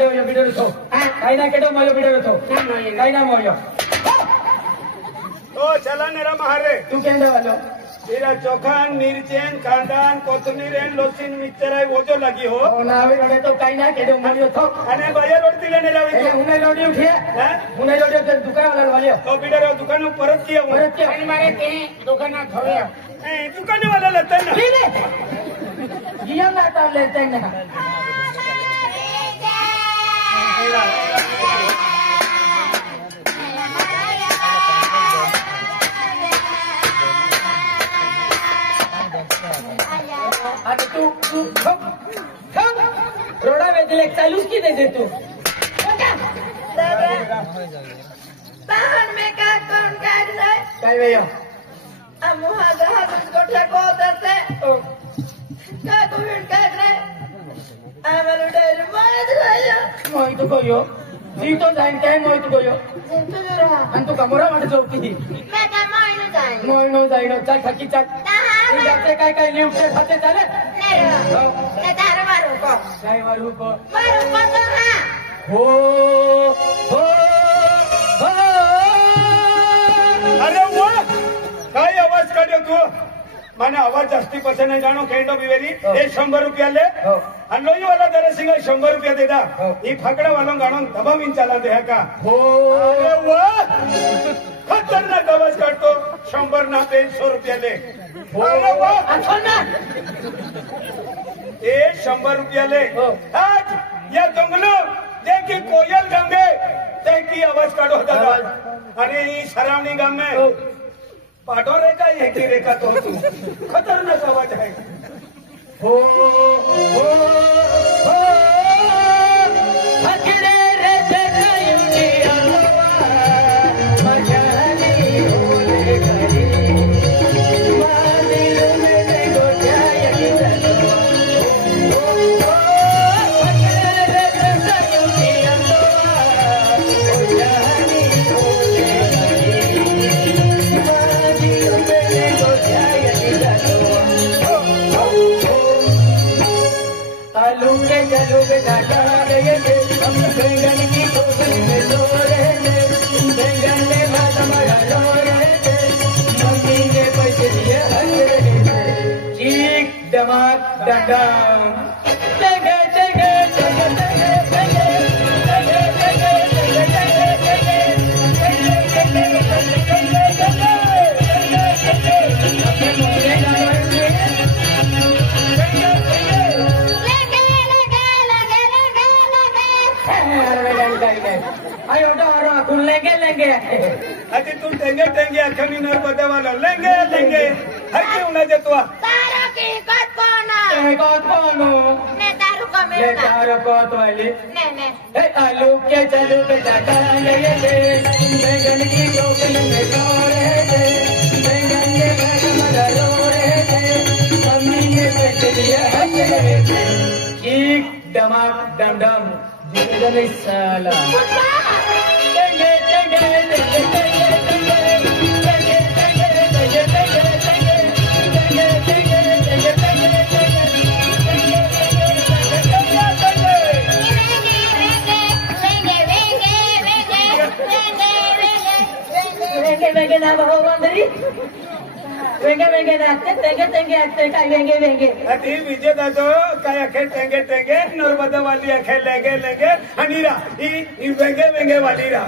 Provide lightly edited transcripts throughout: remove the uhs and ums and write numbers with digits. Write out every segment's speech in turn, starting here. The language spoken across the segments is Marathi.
केडो यो वीडियो रखो काई ना केडो मयो वीडियो रखो काई ना मयो ओ चला नेरा महारे तू केंदा वालो तेरा चोखान मिरचेन कांदान कोथमीरेन लोसीन मिक्सराय वोजो लगी हो नावे रोडे तो काई ना केडो मयो थो अने बाया रोडती ले नेरा वे उन्हें रोडी उठिया हैं उन्हें रोडी दुकान वाला वाले तो बिडर दुकान परत किया वो परत किया मारे के दुकान ना थोया ए दुकान वाला लेते ना ले जिया लाता लेते ना अरे तू रोडा में दिले चालूस की दे तू बाहन में का कौन काट रहा है काय भैया अमुहा जहां उसको ठेको देते का कौन काट रहा है आमल उड़े मार रहा मोई तो कोयो जी तो जाइन काय मोई तो कोयो जिंतु जरा अन तू कमरा वाट जाऊती मैं का मायनो जाए मोई नो जाइनो चल थकी चल तू जाते काय काय लिव के खाते चले नहीं मैं तार मारू को काय मारू को तो हां हो हो हो अरे वो काय आवाज काढ्यो तू माने आवाज जास्ती पसंद नाही जाणो खेंडो बिवेरी ए 100 रुपया ले आणि लोई वाला जरा सिंगा 100 रुपया दे दा ई फाकड़ा वालों गाणो दबावीन चाला दे का हो अरे वाह खतरनाक आवाज काढतो 100 ना 100 रुपया ले अरे वाह अच्छा ना ए 100 रुपया ले आज या जंगलो जे की कोयल गंगे ते की आवाज काढो दादा आणि ई सरावणी गाम में पाठो रेखा ये की रेखा तो तू खतरनाक आवाज है हो हो हो हकरे रे जगयुनी अनवा मजहनी होले करी मादिल में देखो जायनी तलवा हो हो हकरे रे जगयुनी अनवा मजहनी होले आलू के जलू के डाटा गए थे हम बैंगन की टोकरी में सो रहे थे बैंगन में भात हमारा रो रहे थे मम्मी ने पैसे दिए हंस रहे थे चीख दमाक डंडम जगे जगे जगे जगे जगे लेंगे अति तू टेंगे टेंगे अखनी नर बदे वाला लेंगे लेंगे हर क्यों ना जतवा तारो की कत कोना कौन कौन ने तारो को ले मेरा तारो कौन वाली ने ने ए आलू के चलू के डाटा गए थे बैंगन की टोकरी में सो रहे थे बैंगन में भात हमारा रो रहे थे मम्मी ने पैसे दिए हंस रहे थे चीख दमाक डम डम जिंदगी साला वेंगे ना हो बंदरी वेंगे नाचते तेंगे आते काय वेंगे अति विजय दादो काय अखे टेंगे टेंगे नर्मदा वाली अखे लेंगे लेंगे हनीरा ई वेंगे वाली रा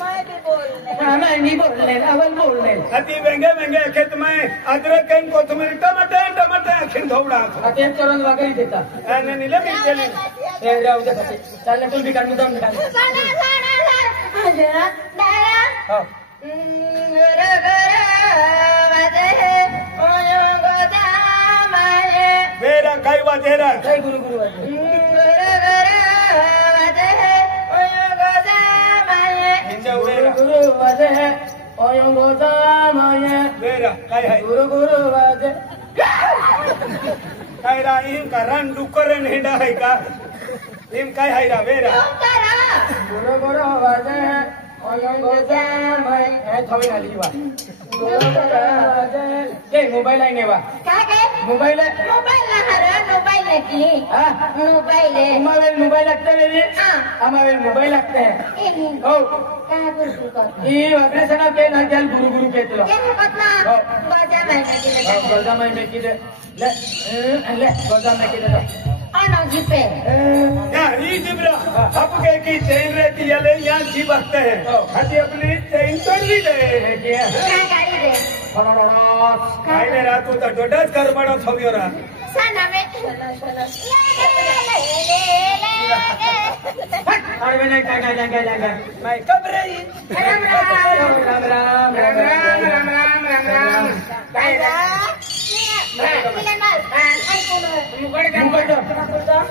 मैं भी बोलने हाँ मैं नहीं बोलने अवल बोलने अति वेंगे अखे तुम्हें अदरक केन कोथमीर टमाटे अखिन धोवडा अत्यंत करून वागरी देता आणि नीले मिरचेली ए राहू दे चल तू भी काढ मुद्दाम काढ साना दारा हां मेरा काय वाजेरा जय गुरु वाजे गुरु वाजे है ओयो गोजा माये मेरा काय है गुरु वाजे काय रा इन का रन डुकरन हेडा है का इम काय है रा मेरा गुरु वाजे है मोबाईल आहे नेवा काय काय मोबाईल मोबाईल मोबाईल की मोबाईल मोबाईल लागतं मेरी हा आम्हाला मोबाईल लागतं हो काय बोलतो का ही वाकडे सणा पे ना त्याला गुरु गुरु पे तुला ये पतना बाजा महिना गजा मैं किती ले गजा मैं किती अनो जीपे ये जिब्रा अब के की चैन रहती है ले यहाँ जी बसते हैं हजी अपनी चैन तोड़ भी गए काय गाडी दे काय ने रात होता डोडस कर बड़ा छवियो रा साना में अरे मैं नहीं मैं कब रही राम राम राम राम राम राम राम काय रा मिलन माल आई कोण मुकड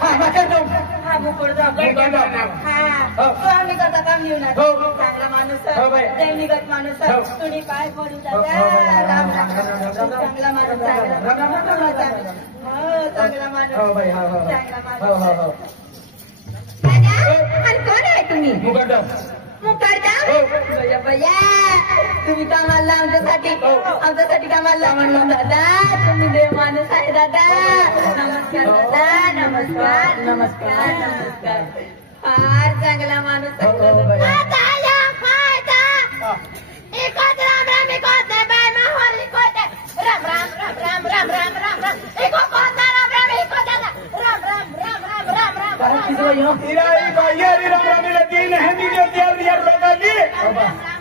हा माकर दो हा मुकड हा तो आम्ही करता काम घेऊन चांगला माणूस दैनिगत माणूस तुम्ही पाय पडू दादा राम राम चांगला माणूस चांगला माणूस हो भाई हो हो चांगला हो हो माणूस दादा आणि कोण आहे तुम्ही मुकरदा मुकरदा भैया तुम्ही कामाला आमच्यासाठी कामाला म्हणून दादा तुम्ही देव माणूस आहे दादा नमस्कार दादा नमस्कार नमस्कार नमस्कार फार चांगला माणूस एकच राम राम एकच बाय माहोल एकच राम राम राम राम राम राम राम राम एको कोणता राम राम एकच राम राम राम राम राम राम राम इराई बायर राम लगी नहीं दी जो दिया रोगा ली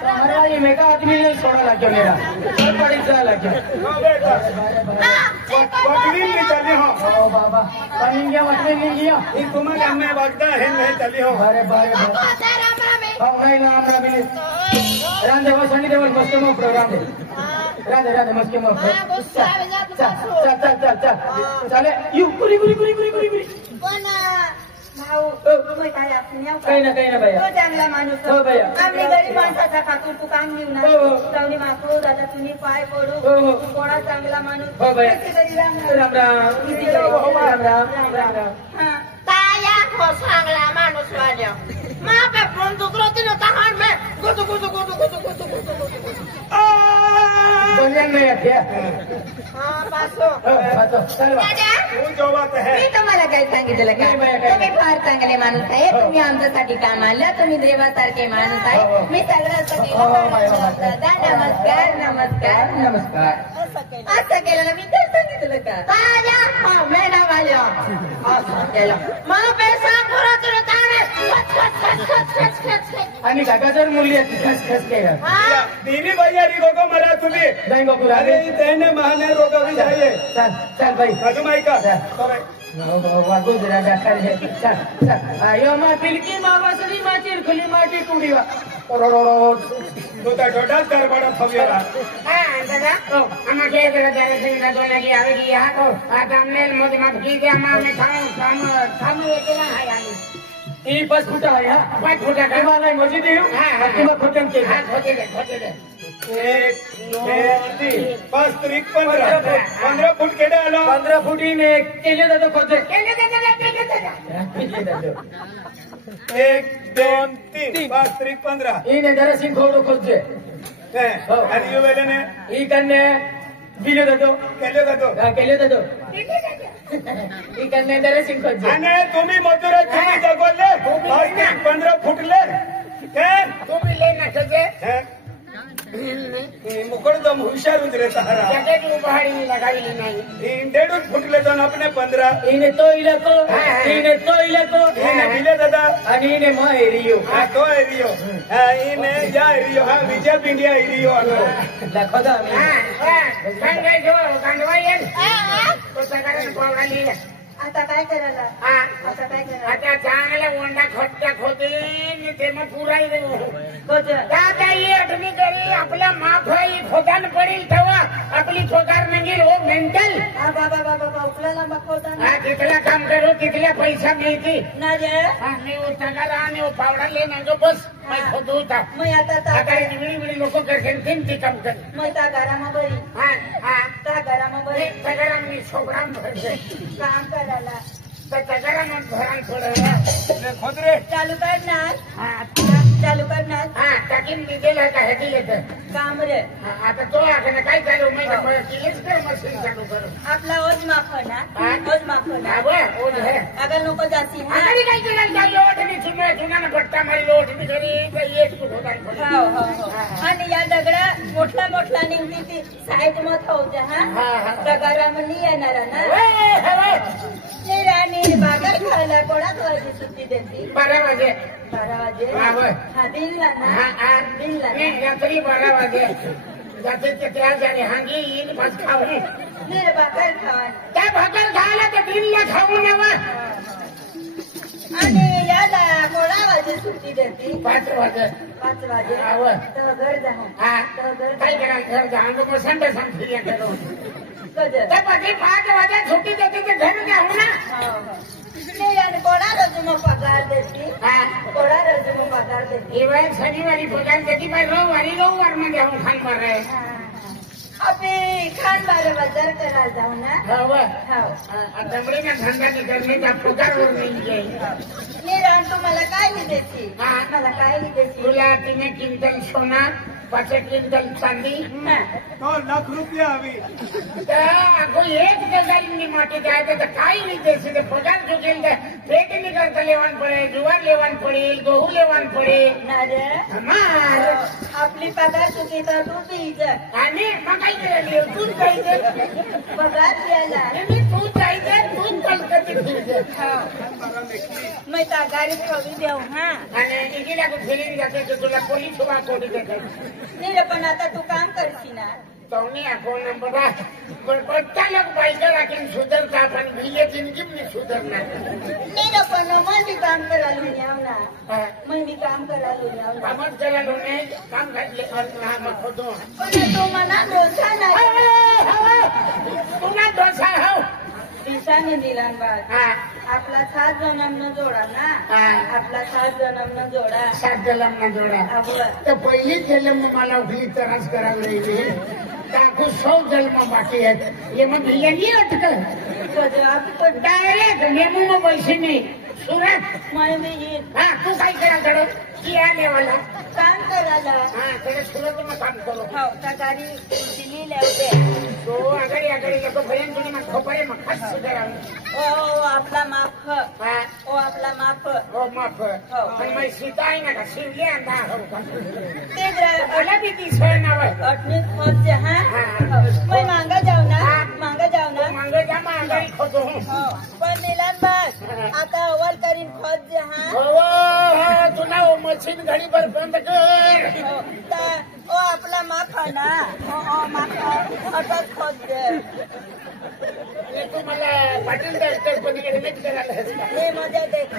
हमारा ये मेका आदमी ने छोड़ा लग गया मेरा बड़ी सा लग गया हां बेटा वकली नहीं चली हो ओ बाबा पानी गया वकली नहीं गया ये तुम्हारे घर में वगदा है नहीं चली हो बारे बारे कोणता राम राम हां नहीं नाम रामिनी रांदे वो संगी देवल मस्के मो प्रोग्राम दे रांदे मस्के मो चल चले यू पुरी पण भाऊ तुम्ही काय आपण काही ना भैया तो चांगला माणूस हो भैया आम्ही गरीब माणसाचा खातून तू काम घेऊन जाऊन मागतो दादा तुम्ही पाय पडू कोणा चांगला माणूस हो भैया राम राम राम ताया हो चांगला माणूस माझ्या मापे फोन दुखरोती न तहान में गुदु बनियान नहीं आती हां पासो चल दादा तू जो बात है मी तुम्हाला काय सांगितलं का तुम्ही फार चांगले माणूस आहे तुम्ही आमच्यासाठी कामाला तुम्ही देवासारखे माणूस आहे मी सगळं दादा नमस्कार नमस्कार नमस्कार असं केलं ना मी काय सांगितलं का ताजा हा मॅडम आल्या असं केलं मग पैसा पुरा तुला आणि काकासर मुली खस केलं दीनी भैयारी गोगो मरा तुम्ही नहीं गोकुल अरे तेने महाने रोगा भी जाइए चल भाई अगम आई का वागो जरा डाकर है चल आयो मा पिलकी मा बसरी मा चिरखुली मा टिकुडीवा तू ता डोडा कर बड़ा थवियोरा हां दादा আমাকে এবারে জানা সিংহা তো লাগি আবে কি आता हमने मोदी मत की के हमें खाम ये ना है यानी ई 5 फुट है हां 5 फुट का नहीं मस्जिद है हां किमा खोटन के हां होते दे 1 2 3 5 3 15 फुट के डालो 15 फुट ही ने केले दादा खोदे केले दे 1 2 3 5 3 15 ई ने जरा सिंह खोदो खोदे आणि यो वेले ने ई कन्ने बिले दादो केले दादो ई कन्ने जरा सिंह खोदे आणि तुम्ही मजूर तुम्ही जगवले 15 फुटले काय तुम्ही ले ना सजे मुकड़ दम हुशार उतरे सहारा जगह उभारी लगाई नहीं इंडेड फुटले दोन अपने 15 इने तो इलाको इने बिले दादा आणि इने मा एरियो हा तो एरियो हा इने या एरियो हा विजय इंडिया एरियो आलो दाखवता हां संगे जो गांडवाई तो सगळ्यांना पावडाली आता काय करायला आता काय करायला आता चांगला ओंडा खोट्या खोदीन ते मग पुराई देऊ दादा ये अडमी करी आपला माफाई खोदान पडेल तेव्हा आपली छोकार निघेल हो मेंटल बाबा उपल्याला मखोदा हा तिथला काम करू तिथल्या पैसा मिळते ना रे मी उतगाला आणि पावडाले ना जो बस मैं खोदू होता मैं आता विडी लोक करतील ती काम कर मैं त्या घरामा बरी हां त्या घरामा बरी सगळा मी सोबराम भरले काम करायला त्या घरामा भरान थोडं खोदरे चालू करणार हां टाकी आणखीन डिझेल आहे का हे दिलं काम रे आता तो आखणं काय चालू केलेच कर मशीन चालू कर आपला ओज माफ ना हा? ओज माफ ना ओझ है अगर नको जासी हा आगरी काय केलं त्या लोटनी चुना पट्टा मारी लोटनी घरी एक होता हो हो हो आणि या दगडा मोठला मोठला निघती ती साईड मत होऊ द्या हा दगडामध्ये येणार ना आणि बाजार खायला कोणाच वाजी सुट्टी देते 12 वाजे 12 वाजे हा दिला ना दिला रात्री 12 वाजे जाते ते तयार झाले हांगी येईल बस खाऊ मेरे बाकर खावा त्या भाकर खायला तर दिनला खाऊ नवा आणि याला कोणा वाजे सुट्टी देते 5 वाजे 5 वाजे तर घर जा हा तर घर काय करा घर जाऊन मग संडे फिर्या करू कधी त्या बाकी 5 वाजे सुट्टी देते ते घर जाऊ ना कोणा रोज मग पगार देते कोणा रोज मग पगार देते इवन शनिवारी पगार देते पण रविवार मध्ये जाऊन खान मार रहे अबे खान 12 बाजार करायला जाऊ ना दमडीना धंदा करणे का पगारवर नाही जाईल निराण तुम्हाला काय नाही देते मला काय नाही देते तुला 3 क्विंटल सोना 5 क्विंटल चांदी 2 लाख रुपया हवी अगो एक गजाली माटी जायचं तर काही नाही देशी ते पगार जो केल तर पेट निघता लेवान पडेल जुवार लेवान पडेल गहू लेवान पडेल ना रे आपली पगार चुकी तर तू द्यायचं आणि मग काय करायला तूच जायचं पगार द्यायला तूच जायचं तूच कलकत्ती फिरायचं मी त्या गाडीत कमी देऊ हा आणि इकडे फिरून जाते तर तुला पोलीस उभा कोणी देतात नाही रे पण आता तू काम करशी ना तवनी अकाउंट नंबर बट्टा लोक बायका राखीन सुधरता पण भिले जिंदगी में सुधरणार नाही रे पण मग मी काम करायला नाही आव ना मग मी काम करायला नाही आव ना कामच करायला नाही काम घातले मग होतो पण तो मना डोसा नाही तुला डोसा हो दिशाने दिला बाद आपला 7 जणांना जोडा ना आपला 7 जणांना जोडा 7 जणांना जोडा तर पहिली जन्म मला उघली त्रास करायला लागली टाकू 100 जन्म बाकी आहेत ये मग भियानी अटक डायरेक्ट नेमू मग पैसे नाही सुरत मैं येईल तू काय करायला किया लेवाला काम करायला त्याला सुरत मग काम करू हो त्या गाडी दिली लावते तो आगडी लोक भयन तुम्ही मग खोपरे मग खास सुधारा ओ आपला माफ ओ आपला माफ हो माफ पण मग सीता आहे ना का शिवली अंदा हो ते मला बी ती सोय नाव आहे अटनी खोज हा मैं मांगा जाऊ ना मांग जा मग आगडी खोदू पण निलान बस आता अव्वल करीन खोज हा हो तुला मशीन घडी भर बंद कर ओ आपला माफ ना ओ माफ अटक खोज तुम्हाला पाटील दर्शन करायला मजा देखा